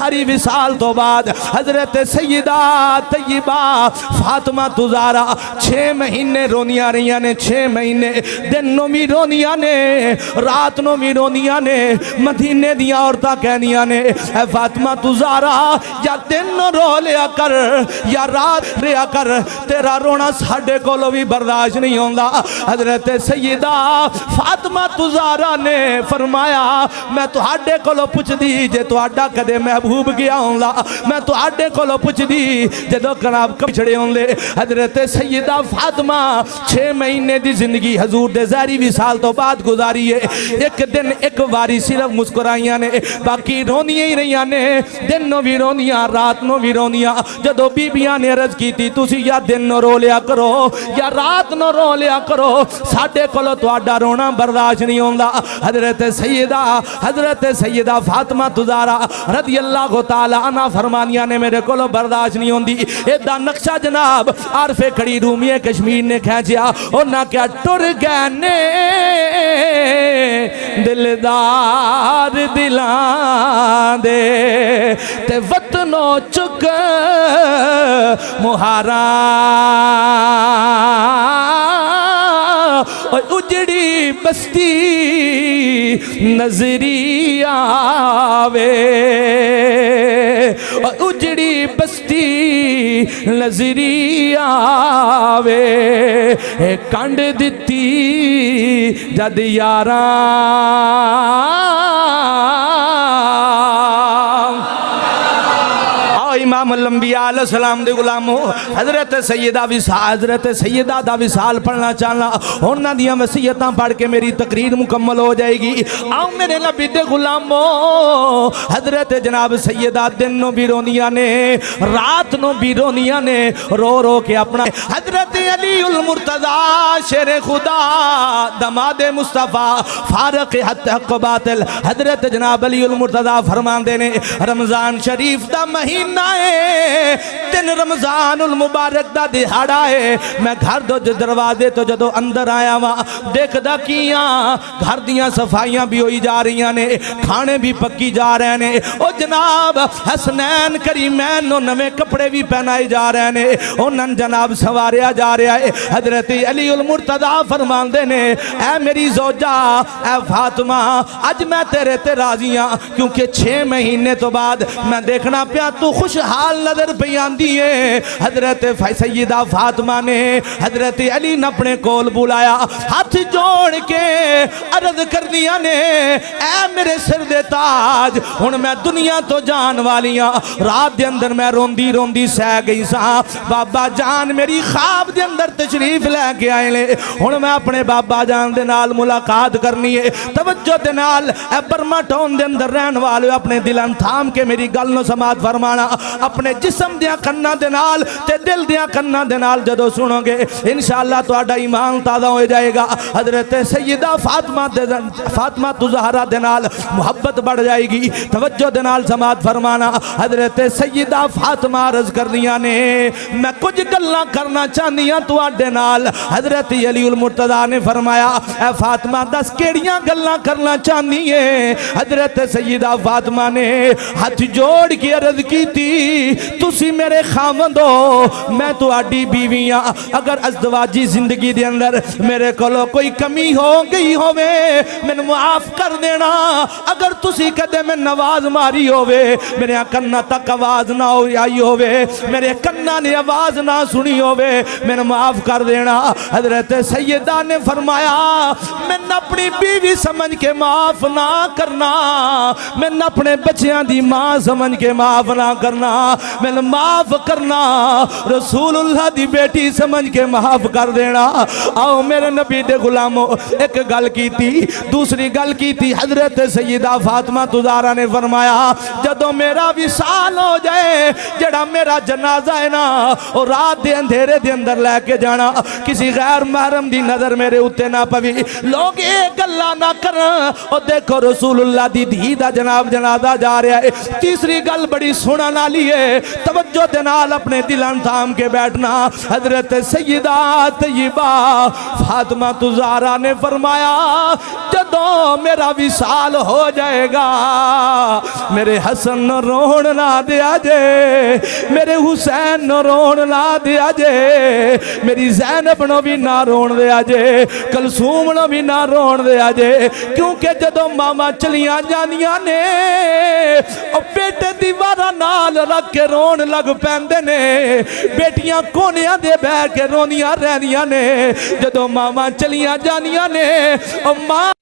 ہری وصال تو بعد حضرت سیدہ طیبہ فاطمہ زہرا 6 مہینے رونیاں رہیاں نے 6 مہینے دن نو بھی رونیاں نے رات نو بھی رونیاں نے مدینے دیاں عورتاں کہنیاں نے اے فاطمہ زہرا یا دن نو رو لیا کر یا رات ریا کر تیرا رونا ساڑھے کولو بھی برداشت نہیں ہوندا حضرت سیدہ فاطمہ زہرا نے فرمایا میں تو ہاڑے کولو پوچھ دی جے تو ہاڑا کدے محبوب گیا ہوندا میں تو ہاڑے کولو پوچھ دی جدو کناب کب چھڑے ہوندے حضرت سیدہ فاطمہ 6 مہینے دی زندگی حضور دے ظاہری وصال تو بعد گزاری ہے ایک دن ایک واری صرف مسکرائیاں نے باقی رونیاں ہی رہیاں نے دن نو بھی رونیاں رات نو بھی رونیاں جدو بیبیاں نے عرض کی تھی تُسی یا دن نو رو لیا کرو یا رات نو رو لیا کرو ساڑھے کولو تو آڈا رونا برداشت نہیں ہوندا حضرت سیدہ فاطمہ زہرا رضی اللہ تعالی عنہ فرمانیاں نے میرے کولو برداشت نہیں ہوندی ایدہ نقشہ جناب عارف کھڑی رومی کشمیر نے کھینچیا اور نہ کیا ٹر گئے دلدار دلان دے تے وطنو چک مہارا اجڑی بستی نظری آوے اجڑی بستی نظری آوے کنڈ دیتی جد یاراں امام الانبیاء علیہ السلام دے غلامو حضرت سیدہ دا وصال پڑھنا چاہنا ہونا دیا وصیتاں پڑھ کے میری تقریر مکمل ہو جائے گی آؤ میرے نبی دے غلامو حضرت جناب سیدہ دن نو بھی رونیاں نے رات نو بھی رونیاں نے رو رو کے اپنا حضرت علی المرتضی شیر خدا دماد مصطفیٰ فارق حق باطل حضرت جناب علی المرتضی فرمان دینے رمضان شریف دا مہینہ دن رمضان المبارک دا دہاڑا ہے میں گھر دو دروازے تو جدو اندر آیا وہاں دیکھ دا کیاں گھر دیاں صفائیاں بھی ہوئی جا رہی ہیں کھانے بھی پکی جا رہے ہیں او جناب حسنین کریمین نو نوے کپڑے بھی پہنائے جا رہے ہیں انہاں جناب سواریا جا رہا ہے حضرت علی المرتضی فرمان دینے اے میری زوجہ اے فاطمہ آج میں تیرے تے راضیاں کیونکہ 6 مہینے تو بعد میں دیکھنا پیا تو خوشحال نظر بیان دیئے حضرت سیدہ فاطمہ نے حضرت علی نے اپنے کول بلایا ہاتھ جوڑ کے عرض کر دیا نے اے میرے سر دے تاج ہن میں دنیا تو جان والیاں رات دے اندر میں روندی روندی سہ گئی سا بابا جان میری خواب دے اندر تشریف لے کے آئے لے ہن میں اپنے بابا جان دے نال ملاقات کرنی ہے توجہ دے نال اے برما ٹاؤن دے اندر رہن والے اپنے دلان تھام کے میری گل نو سماعت فرمانا اپنے جسم دیا کنہ دے نال تے دل دیا کنہ دے نال جدو سنو گے انشاءاللہ تو آڈا ایمان تازہ ہو جائے گا حضرت سیدہ فاطمہ زہرا دے نال محبت بڑھ جائے گی توجہ دے نال سماعت فرمانا حضرت سیدہ فاطمہ عرض کر دیا نے میں کچھ گلنا کرنا چاہنیاں تو آڈے نال حضرت علی المرتضی نے فرمایا اے فاطمہ 10 کیڑیاں گلنا کرنا چاہنی ہے حضرت سیدہ فاطمہ نے ہاتھ جوڑ کی عرض کی تھی تسی میرے خامندو میں تو آڈی بیویاں اگر ازدواجی زندگی دے اندر میرے کولو کوئی کمی ہو گئی ہوئے میں معاف کر دینا اگر تسی کدے میں نواز ماری ہوئے میرے کنہ تک آواز نہ آئی ہوئے میرے کنہ نے آواز نہ سنی ہوئے میں معاف کر دینا حضرت سیدہ نے فرمایا میں اپنی بیوی سمجھ کے معاف نہ کرنا میں اپنے بچیاں دی ماں سمجھ کے معاف نہ کرنا میں معاف کرنا رسول اللہ دی بیٹی سمجھ کے معاف کر دینا آؤ میرے نبی دے غلاموں ایک گل کی تھی دوسری گل کی تھی حضرت سیدہ فاطمہ زہرا نے فرمایا جدو میرا وصال ہو جائے جڑا میرا جنازہ ہے نا اور رات دے اندھیرے دے اندر لے کے جانا کسی غیر محرم دی نظر میرے اتے نہ پوی لوگ ایک اللہ نہ کرنا اور دیکھو رسول اللہ دی دھی دا جناب جنازہ جا رہا ہے تیسری گل بڑی سنن والی لیے توجہ دے نال اپنے دلان تھام کے بیٹھنا. حضرت سیدہ طیبہ فاطمہ زہرا نے فرمایا جدوں میرا وصال ہو جائے گا میرے حسن نو رون نہ دیا جے, میرے حسین نو رون نہ دیا جے, میری زینب نو بھی نہ رون دیا جے, کلثوم نو بھی نہ رون دیا جے, کیونکہ جدوں ماما چلیاں جانیاں نے او بیٹے دیوارہ نال رکھ کے رون لگ پیندے نے, بیٹیاں کونیاں دے بہ کے رونیاں رہنیاں نے, جدوں ماما چلیاں جانیاں نے او ماں